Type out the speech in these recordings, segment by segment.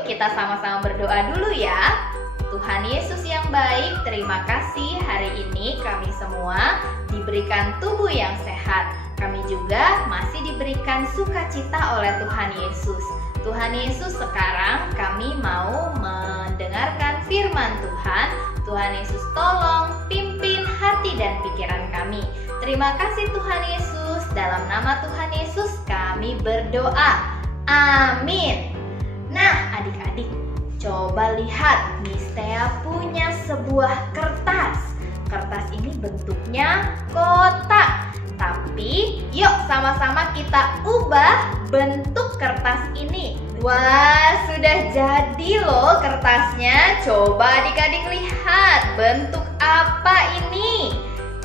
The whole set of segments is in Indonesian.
Yuk kita sama-sama berdoa dulu ya. Tuhan Yesus yang baik, terima kasih hari ini kami semua diberikan tubuh yang sehat. Kami juga masih diberikan sukacita oleh Tuhan Yesus. Tuhan Yesus, sekarang kami mau mendengarkan firman Tuhan. Tuhan Yesus tolong pimpin hati dan pikiran kami. Terima kasih Tuhan Yesus. Dalam nama Tuhan Yesus kami berdoa. Amin. Nah, adik-adik, coba lihat, Miss Tea punya sebuah kertas. Kertas ini bentuknya kotak. Tapi yuk sama-sama kita ubah bentuk kertas ini. Wah, sudah jadi loh kertasnya. Coba adik-adik lihat, bentuk apa ini?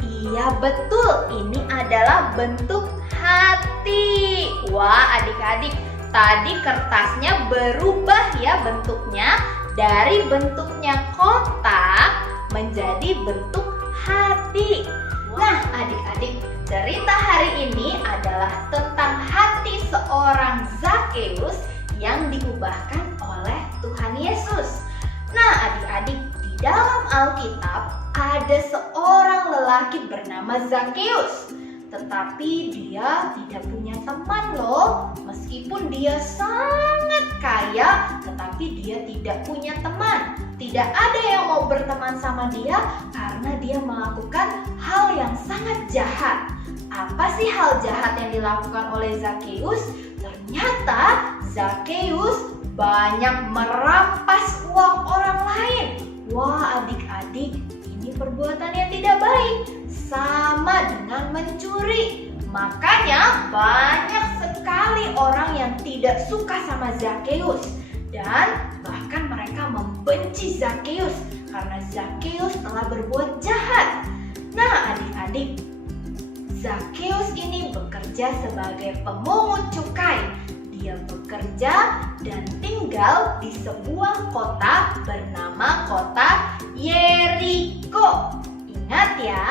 Iya betul, ini adalah bentuk hati. Wah adik-adik, tadi kertasnya berubah ya bentuknya. Dari bentuknya kotak menjadi bentuk hati. Nah adik-adik, cerita hari ini adalah tentang hati seorang Zakeus yang diubahkan oleh Tuhan Yesus. Nah adik-adik, di dalam Alkitab ada seorang lelaki bernama Zakeus. Tetapi dia tidak punya teman loh. Meskipun dia sangat kaya, tetapi dia tidak punya teman. Tidak ada yang mau berteman sama dia karena dia melakukan hal yang sangat jahat. Apa sih hal jahat yang dilakukan oleh Zakeus? Ternyata Zakeus banyak merampas uang orang lain. Wah adik-adik, ini perbuatan yang tidak baik, sama dengan mencuri. Makanya banyak sekali orang yang tidak suka sama Zakeus. Dan bahkan mereka membenci Zakeus karena Zakeus telah berbuat jahat. Nah adik-adik, Zakeus ini bekerja sebagai pemungut cukai. Dia bekerja dan tinggal di sebuah kota bernama kota Yeriko. Ingat ya,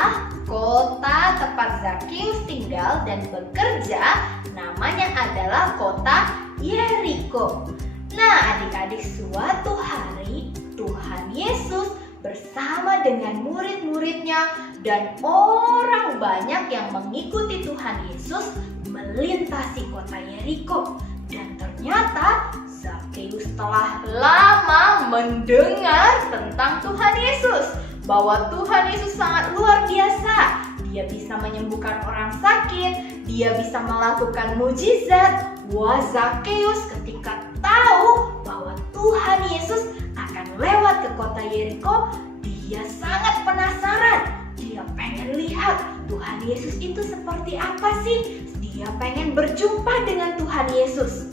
kota tempat Zakeus tinggal dan bekerja namanya adalah kota Yeriko. Nah adik-adik, suatu hari Tuhan Yesus bersama dengan murid-muridnya dan orang banyak yang mengikuti Tuhan Yesus melintasi kota Yeriko. Dan ternyata Zakeus telah lama mendengar tentang Tuhan Yesus, bahwa Tuhan Yesus sangat luar biasa. Dia bisa menyembuhkan orang sakit, dia bisa melakukan mujizat. Wah, Zakeus ketika tahu bahwa Tuhan Yesus akan lewat ke kota Yeriko, dia sangat penasaran. Dia pengen lihat Tuhan Yesus itu seperti apa sih. Dia pengen berjumpa dengan Tuhan Yesus.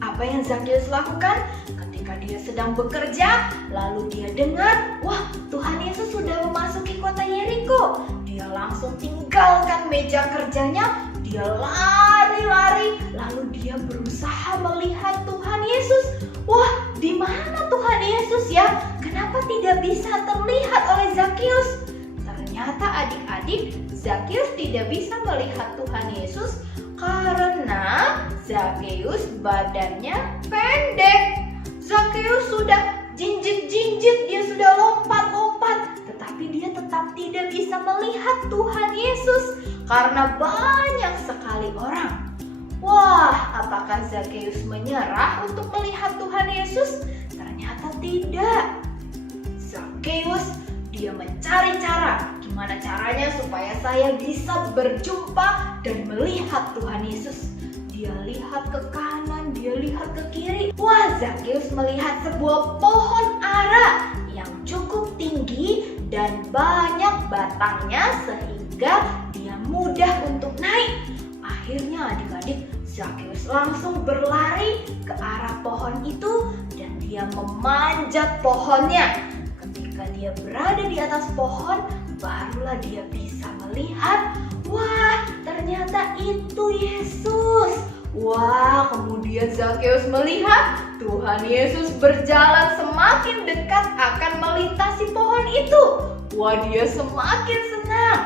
Apa yang Zakeus lakukan? Ketika dia sedang bekerja, lalu dia dengar, wah Tuhan Yesus sudah memasuki kota Yeriko. Dia langsung tinggalkan meja kerjanya, dia lari-lari, lalu dia berusaha melihat Tuhan Yesus. Wah, di mana Tuhan Yesus ya? Kenapa tidak bisa terlihat oleh Zakeus? Ternyata adik-adik, Zakeus tidak bisa melihat Tuhan Yesus karena Zakeus badannya pendek. Zakeus sudah jinjit-jinjit, dia sudah lompat-lompat, tetapi dia tetap tidak bisa melihat Tuhan Yesus karena banyak sekali orang. Wah, apakah Zakeus menyerah untuk melihat Tuhan Yesus? Ternyata tidak. Zakeus dia mencari cara, gimana caranya supaya saya bisa berjumpa dan melihat Tuhan Yesus. Dia lihat ke kanan, dia lihat ke kiri. Wah, Zakeus melihat sebuah pohon ara yang cukup tinggi dan banyak batangnya sehingga dia mudah untuk naik. Akhirnya adik-adik, Zakeus langsung berlari ke arah pohon itu dan dia memanjat pohonnya. Ketika dia berada di atas pohon, barulah dia bisa melihat, wah ternyata itu Yesus. Wah, kemudian Zakeus melihat Tuhan Yesus berjalan semakin dekat akan melintasi pohon itu. Wah, dia semakin senang.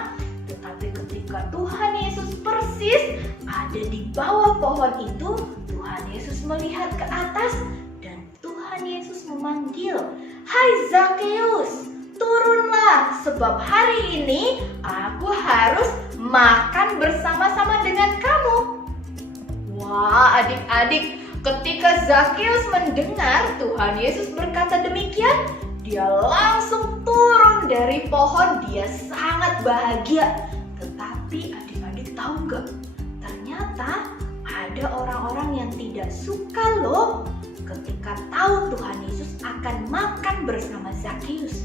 Tetapi ketika Tuhan Yesus persis ada di bawah pohon itu, Tuhan Yesus melihat ke atas dan Tuhan memanggil, "Hai Zakeus, turunlah sebab hari ini aku harus makan bersama-sama dengan kamu." Wah, adik-adik, ketika Zakeus mendengar Tuhan Yesus berkata demikian, dia langsung turun dari pohon. Dia sangat bahagia. Tetapi adik-adik tahu nggak? Ternyata ada orang-orang yang tidak suka loh ketika tahu Tuhan Yesus akan makan bersama Zakeus.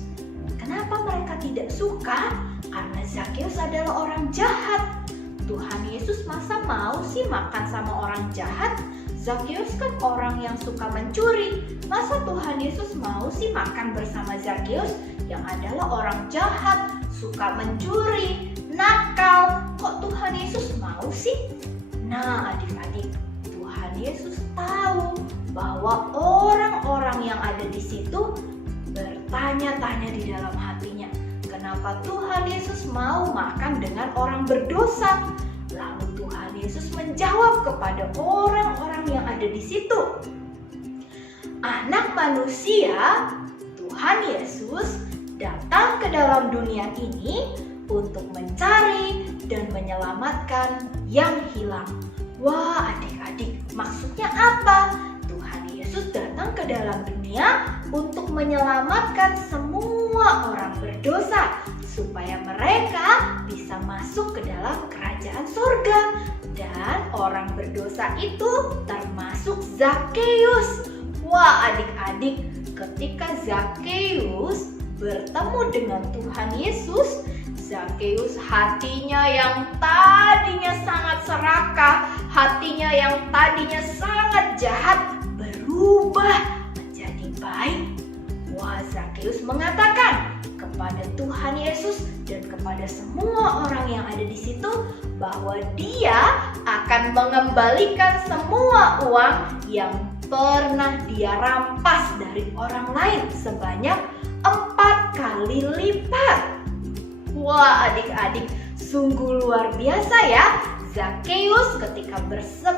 Kenapa mereka tidak suka? Karena Zakeus adalah orang jahat. Tuhan Yesus masa mau sih makan sama orang jahat? Zakeus kan orang yang suka mencuri. Masa Tuhan Yesus mau sih makan bersama Zakeus yang adalah orang jahat, suka mencuri, nakal? Kok Tuhan Yesus mau sih? Nah, adik-adik, Tuhan Yesus tahu bahwa orang-orang yang ada di situ bertanya-tanya di dalam hatinya, kenapa Tuhan Yesus mau makan dengan orang berdosa? Lalu Tuhan Yesus menjawab kepada orang-orang yang ada di situ, "Anak manusia, Tuhan Yesus datang ke dalam dunia ini untuk mencari dan menyelamatkan yang hilang." Wah, adik-adik, maksudnya apa? Tuhan Yesus datang ke dalam dunia untuk menyelamatkan semua orang berdosa supaya mereka bisa masuk ke dalam kerajaan surga. Dan orang berdosa itu termasuk Zakeus. Wah, adik-adik, ketika Zakeus bertemu dengan Tuhan Yesus, Zakeus hatinya yang tadinya sangat serakah, hatinya yang tadinya sangat jahat, berubah menjadi baik. Wah, Zakeus mengatakan kepada Tuhan Yesus dan kepada semua orang yang ada di situ bahwa dia akan mengembalikan semua uang yang pernah dia rampas dari orang lain sebanyak 4 kali lipat. Wah, adik-adik, sungguh luar biasa ya. Zakeus ketika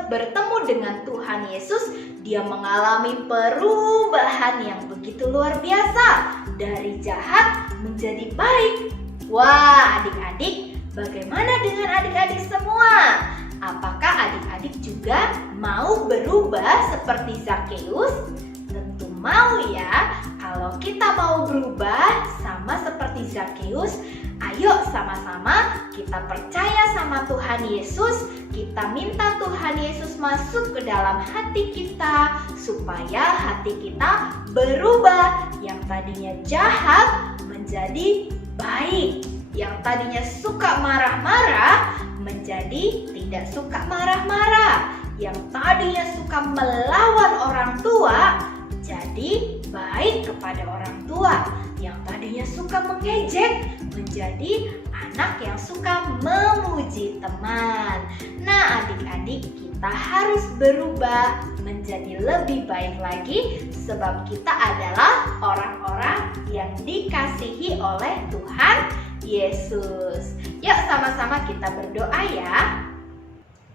bertemu dengan Tuhan Yesus, dia mengalami perubahan yang begitu luar biasa, dari jahat menjadi baik. Wah, adik-adik, bagaimana dengan adik-adik semua? Apakah adik-adik juga mau berubah seperti Zakeus? Tentu mau ya. Kalau kita mau berubah sama seperti Zakeus, ayo sama-sama kita percaya sama Tuhan Yesus. Kita minta Tuhan Yesus masuk ke dalam hati kita supaya hati kita berubah. Yang tadinya jahat menjadi baik. Yang tadinya suka marah-marah menjadi tidak suka marah-marah. Yang tadinya suka melawan orang tua jadi baik kepada orang tua. Yang tadinya suka mengejek menjadi anak yang suka memuji teman. Nah, adik-adik, kita harus berubah menjadi lebih baik lagi sebab kita adalah orang-orang yang dikasihi oleh Tuhan Yesus. Yuk sama-sama kita berdoa ya.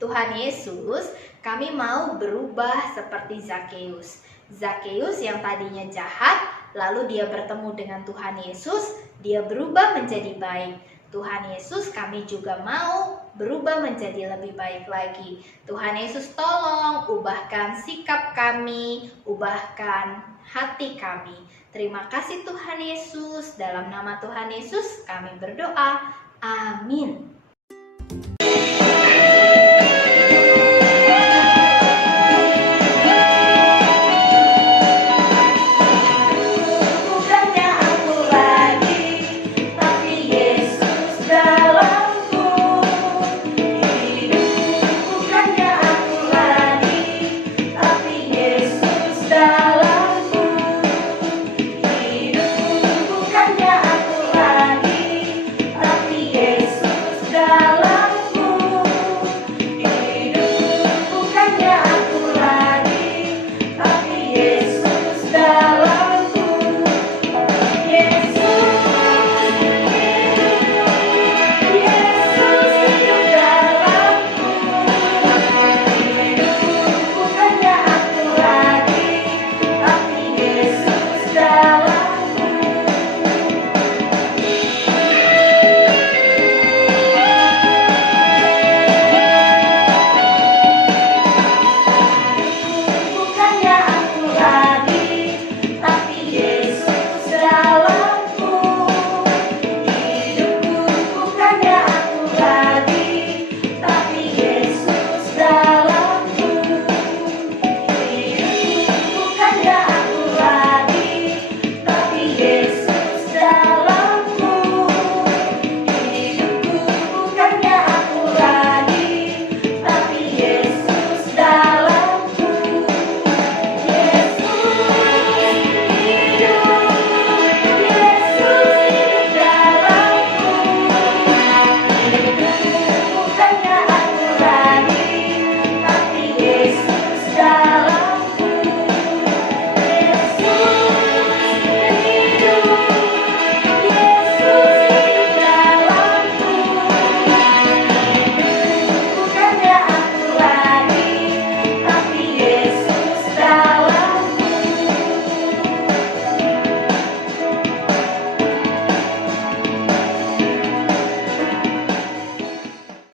Tuhan Yesus, kami mau berubah seperti Zakeus. Zakeus yang tadinya jahat, lalu dia bertemu dengan Tuhan Yesus, dia berubah menjadi baik. Tuhan Yesus, kami juga mau berubah menjadi lebih baik lagi. Tuhan Yesus, tolong ubahkan sikap kami, ubahkan hati kami. Terima kasih Tuhan Yesus, dalam nama Tuhan Yesus kami berdoa. Amin.